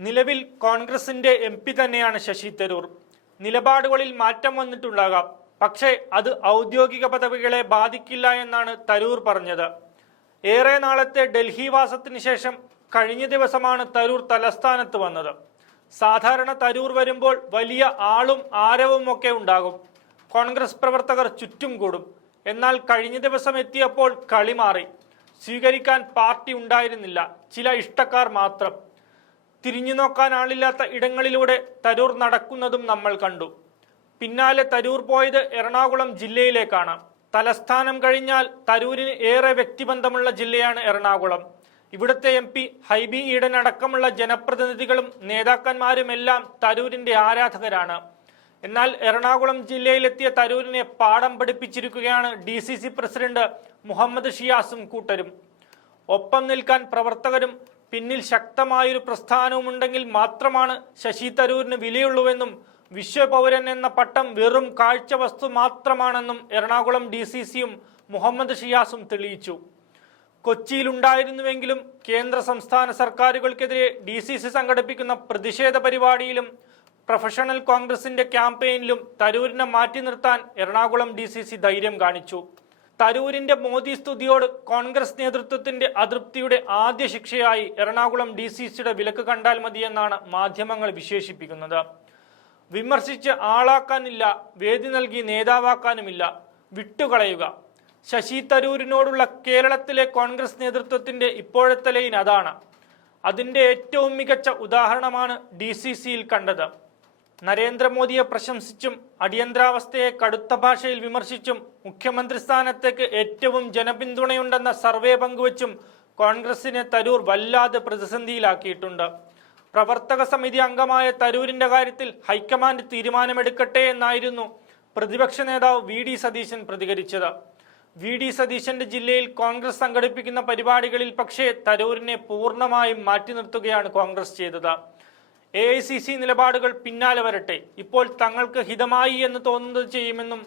നിലവിൽ കോൺഗ്രസിന്റെ M P തന്നെയാണ് ശശി തരൂർ. നിലപാടുകളിൽ മാറ്റം വന്നിട്ടുണ്ടാകാം. പക്ഷേ അത് ഔദ്യോഗിക പദവികളെ ബാധിക്കില്ല എന്നാണ് തരൂർ പറഞ്ഞത്. ഏറെ നാളത്തെ ഡൽഹി വാസത്തിന് ശേഷം കഴിഞ്ഞ ദിവസമാണ് തരൂർ തലസ്ഥാനത്ത് വന്നത്. സാധാരണ തരൂർ വരുമ്പോൾ വലിയ ആളും ആരവും ഒക്കെ ഉണ്ടാകും. കോൺഗ്രസ് പ്രവർത്തകർ ചുറ്റും കൂടും. എന്നാൽ കഴിഞ്ഞ ദിവസം എത്തിയപ്പോൾ കളി മാറി. സ്വീകരിക്കാൻ പാർട്ടി ഉണ്ടായിരുന്നില്ല. ചില ഇഷ്ടക്കാർ മാത്രം. തിരിഞ്ഞു നോക്കാൻ ആളില്ലാത്ത ഇടങ്ങളിലൂടെ തരൂർ നടക്കുന്നതും നമ്മൾ കണ്ടു. പിന്നാലെ തരൂർ പോയത് എറണാകുളം ജില്ലയിലേക്കാണ്. തലസ്ഥാനം കഴിഞ്ഞാൽ തരൂരിന് ഏറെ വ്യക്തിബന്ധമുള്ള ജില്ലയാണ് എറണാകുളം. ഇവിടുത്തെ എം പി ഹൈബി ഈഡൻ അടക്കമുള്ള ജനപ്രതിനിധികളും നേതാക്കന്മാരുമെല്ലാം തരൂരിന്റെ ആരാധകരാണ്. എന്നാൽ എറണാകുളം ജില്ലയിലെത്തിയ തരൂരിനെ പാഠം പഠിപ്പിച്ചിരിക്കുകയാണ് D C C president Muhammad ഷിയാസും കൂട്ടരും. ഒപ്പം നിൽക്കാൻ പ്രവർത്തകരും പിന്നിൽ ശക്തമായൊരു പ്രസ്ഥാനവുമുണ്ടെങ്കിൽ മാത്രമാണ് ശശി തരൂരിന് വിലയുള്ളൂവെന്നും വിശ്വപൗരൻ എന്ന പട്ടം വെറും കാഴ്ച വസ്തു മാത്രമാണെന്നും എറണാകുളം ഡി സി സിയും മുഹമ്മദ് ഷിയാസും തെളിയിച്ചു. കൊച്ചിയിലുണ്ടായിരുന്നുവെങ്കിലും കേന്ദ്ര സംസ്ഥാന സർക്കാരുകൾക്കെതിരെ ഡി സി സി സംഘടിപ്പിക്കുന്ന പ്രതിഷേധ പരിപാടിയിലും പ്രൊഫഷണൽ കോൺഗ്രസിന്റെ ക്യാമ്പയിനിലും തരൂരിനെ മാറ്റി നിർത്താൻ എറണാകുളം ഡി ധൈര്യം കാണിച്ചു. തരൂരിന്റെ മോദി സ്തുതിയോട് കോൺഗ്രസ് നേതൃത്വത്തിന്റെ അതൃപ്തിയുടെ ആദ്യ ശിക്ഷയായി എറണാകുളം ഡി സി സിയുടെ വിലക്ക് കണ്ടാൽ മതിയെന്നാണ് മാധ്യമങ്ങൾ വിശേഷിപ്പിക്കുന്നത്. വിമർശിച്ച് ആളാക്കാനില്ല വേദി നൽകി നേതാവാക്കാനുമില്ല വിട്ടുകളയുക. ശശി തരൂരിനോടുള്ള കേരളത്തിലെ കോൺഗ്രസ് നേതൃത്വത്തിന്റെ ഇപ്പോഴത്തെ ലൈൻ അതാണ്. അതിന്റെ ഏറ്റവും മികച്ച ഉദാഹരണമാണ് ഡി സി സിയിൽ കണ്ടത്. നരേന്ദ്രമോദിയെ പ്രശംസിച്ചും അടിയന്തരാവസ്ഥയെ കടുത്ത ഭാഷയിൽ വിമർശിച്ചും മുഖ്യമന്ത്രി സ്ഥാനത്തേക്ക് ഏറ്റവും ജനപിന്തുണയുണ്ടെന്ന സർവേ പങ്കുവച്ചും കോൺഗ്രസിനെ തരൂർ വല്ലാതെ പ്രതിസന്ധിയിലാക്കിയിട്ടുണ്ട്. പ്രവർത്തക സമിതി അംഗമായ തരൂരിന്റെ കാര്യത്തിൽ ഹൈക്കമാൻഡ് തീരുമാനമെടുക്കട്ടെ എന്നായിരുന്നു പ്രതിപക്ഷ നേതാവ് വി ഡി സതീശൻ പ്രതികരിച്ചത്. വി ഡി സതീശന്റെ ജില്ലയിൽ കോൺഗ്രസ് സംഘടിപ്പിക്കുന്ന പരിപാടികളിൽ പക്ഷേ തരൂരിനെ പൂർണമായും മാറ്റി നിർത്തുകയാണ് കോൺഗ്രസ് ചെയ്തത്. എ ഐ സി സി നിലപാടുകൾ പിന്നാലെ വരട്ടെ. ഇപ്പോൾ തങ്ങൾക്ക് ഹിതമായി എന്ന് തോന്നുന്നത് ചെയ്യുമെന്നും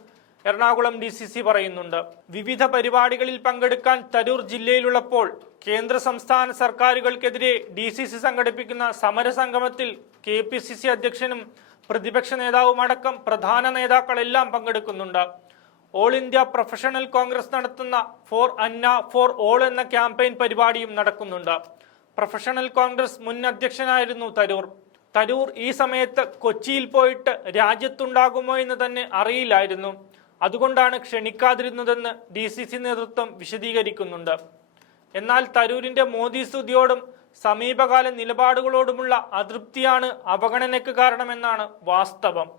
എറണാകുളം ഡി സി സി പറയുന്നുണ്ട്. വിവിധ പരിപാടികളിൽ പങ്കെടുക്കാൻ തരൂർ ജില്ലയിലുള്ളപ്പോൾ കേന്ദ്ര സംസ്ഥാന സർക്കാരുകൾക്കെതിരെ ഡി സി സി സംഘടിപ്പിക്കുന്ന സമരസംഗമത്തിൽ കെ പി സി സി അധ്യക്ഷനും പ്രതിപക്ഷ നേതാവുമടക്കം പ്രധാന നേതാക്കളെല്ലാം പങ്കെടുക്കുന്നുണ്ട്. ഓൾ ഇന്ത്യ പ്രൊഫഷണൽ കോൺഗ്രസ് നടത്തുന്ന ഫോർ അന്ന ഫോർ ഓൾ എന്ന ക്യാമ്പയിൻ പരിപാടിയും നടക്കുന്നുണ്ട്. പ്രൊഫഷണൽ കോൺഗ്രസ് മുൻ അധ്യക്ഷനായിരുന്നു തരൂർ. തരൂർ ഈ സമയത്ത് കൊച്ചിയിൽ പോയിട്ട് രാജ്യത്തുണ്ടാകുമോ എന്ന് തന്നെ അറിയില്ലായിരുന്നു. അതുകൊണ്ടാണ് ക്ഷണിക്കാതിരുന്നതെന്ന് ഡി സി സി നേതൃത്വം വിശദീകരിക്കുന്നുണ്ട്. എന്നാൽ തരൂരിന്റെ മോദി സ്തുതിയോടും സമീപകാല നിലപാടുകളോടുമുള്ള അതൃപ്തിയാണ് അവഗണനയ്ക്ക് കാരണമെന്നാണ് വാസ്തവം.